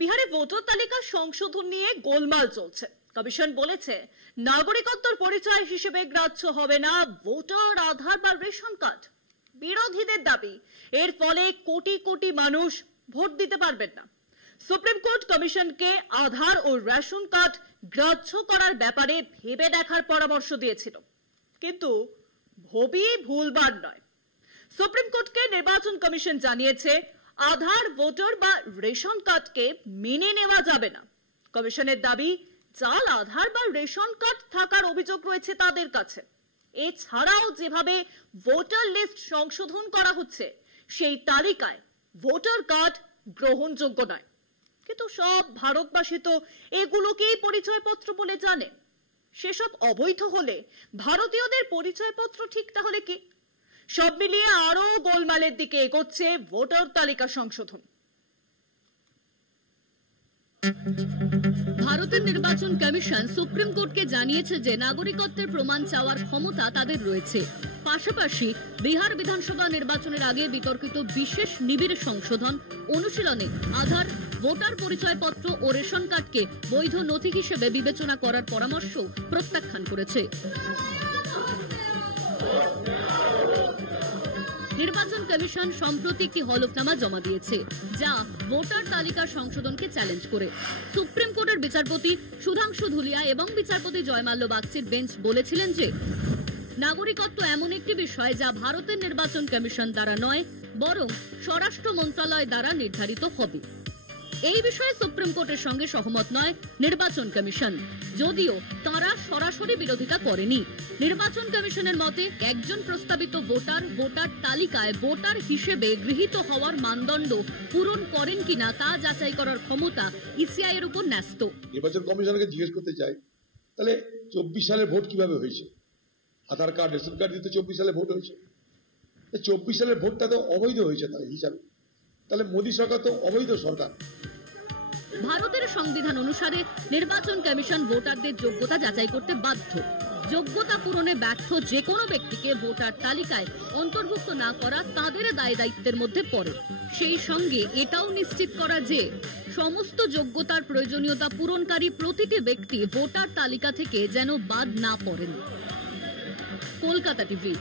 বিহারে ভোটার তালিকা সংশোধন নিয়ে গোলমাল চলছে। কমিশন বলেছে নাগরিকত্বর পরিচয় হিসেবে গ্রাহ্য হবে না ভোটার আধার বা রেশন কার্ড। বিরোধীদের দাবি এর ফলে কোটি কোটি মানুষ ভোট দিতে পারবেন না। সুপ্রিম কোর্ট কমিশনকে আধার ও রেশন কার্ড গ্রাহ্য করার ব্যাপারে ভেবে দেখার পরামর্শ দিয়েছিল, কিন্তু ভবিয়ে ভুলবার নয়। সুপ্রিম কোর্টকে নির্বাচন কমিশন জানিয়েছে আধার, ভোটার বা রেশন কার্ডকে মেনে নেওয়া যাবে না। কমিশনের দাবি, জাল আধার বা রেশন কার্ড থাকার অভিযোগ রয়েছে তাদের কাছে। এছাড়াও যেভাবে ভোটার লিস্ট সংশোধন করা হচ্ছে সেই তালিকায় ভোটার কার্ড গ্রহণযোগ্য নয়। কিন্তু সব ভারতবাসী তো এগুলোকেই পরিচয়পত্র বলে জানে। সেসব অবৈধ হলে ভারতীয়দের পরিচয়পত্র ঠিক তাহলে কি? সব মিলিয়ে আরো গোলমালের দিকে এগোচ্ছে ভোটার তালিকা সংশোধন। ভারতের নির্বাচন কমিশন সুপ্রিম কোর্টকে জানিয়েছে যে নাগরিকত্বের প্রমাণ চাওয়ার ক্ষমতা তাদের রয়েছে। পাশাপাশি বিহার বিধানসভা নির্বাচনের আগে বিতর্কিত বিশেষ নিবিড় সংশোধন অনুশীলনে আধার, ভোটার পরিচয়পত্র ও রেশন কার্ডকে বৈধ নথি হিসেবে বিবেচনা করার পরামর্শ প্রত্যাখ্যান করেছে। নির্বাচন কমিশন সম্প্রতি একটি হলফনামা জমা দিয়েছে, যা ভোটার তালিকা সংশোধনকে চ্যালেঞ্জ করে। সুপ্রিম কোর্টের বিচারপতি সুধাংশু ধুলিয়া এবং বিচারপতি জয়মাল্য বাগচির বেঞ্চ বলেছিলেন যে নাগরিকত্ব এমন একটি বিষয় যা ভারতের নির্বাচন কমিশন দ্বারা নয়, বরং স্বরাষ্ট্র মন্ত্রণালয় দ্বারা নির্ধারিত হবে। এই বিষয়ে সুপ্রিম কোর্টের সঙ্গে সহমত নয় নির্বাচন কমিশন, যদিও তারা সরাসরি বিরোধিতা করেনি। নির্বাচন কমিশনের মতে একজন প্রস্তাবিত ভোটার তালিকায় ভোটার হিসেবে গৃহীত হওয়ার মানদণ্ড পূরণ করেন কিনা তা যাচাই করার ক্ষমতা ইসিআই এর উপর ন্যস্ত। নির্বাচন কমিশনকে জিজ্ঞেস করতে চাই, তাহলে 24 সালের ভোট কিভাবে হয়েছে? আধার কার্ড, রেশন কার্ড দিয়ে 24 সালে ভোট হয়েছে। 24 সালের ভোটটা তো অবৈধ হয়েছে তার হিসাবে। তাহলে মোদী সরকার তো অবৈধ সরকার। ভারতের সংবিধান অনুসারে নির্বাচন কমিশন ভোটারদের যোগ্যতা যাচাই করতে বাধ্য। যোগ্যতা পূরণে ব্যর্থ যে কোনো ব্যক্তিকে ভোটার তালিকায় অন্তর্ভুক্ত না করা তাদের দায় দায়িত্বের মধ্যে পড়ে। সেই সঙ্গে এটাও নিশ্চিত করা যে সমস্ত যোগ্যতার প্রয়োজনীয়তা পূরণকারী প্রতিটি ব্যক্তি ভোটার তালিকা থেকে যেন বাদ না পড়েন। কলকাতা টিভি।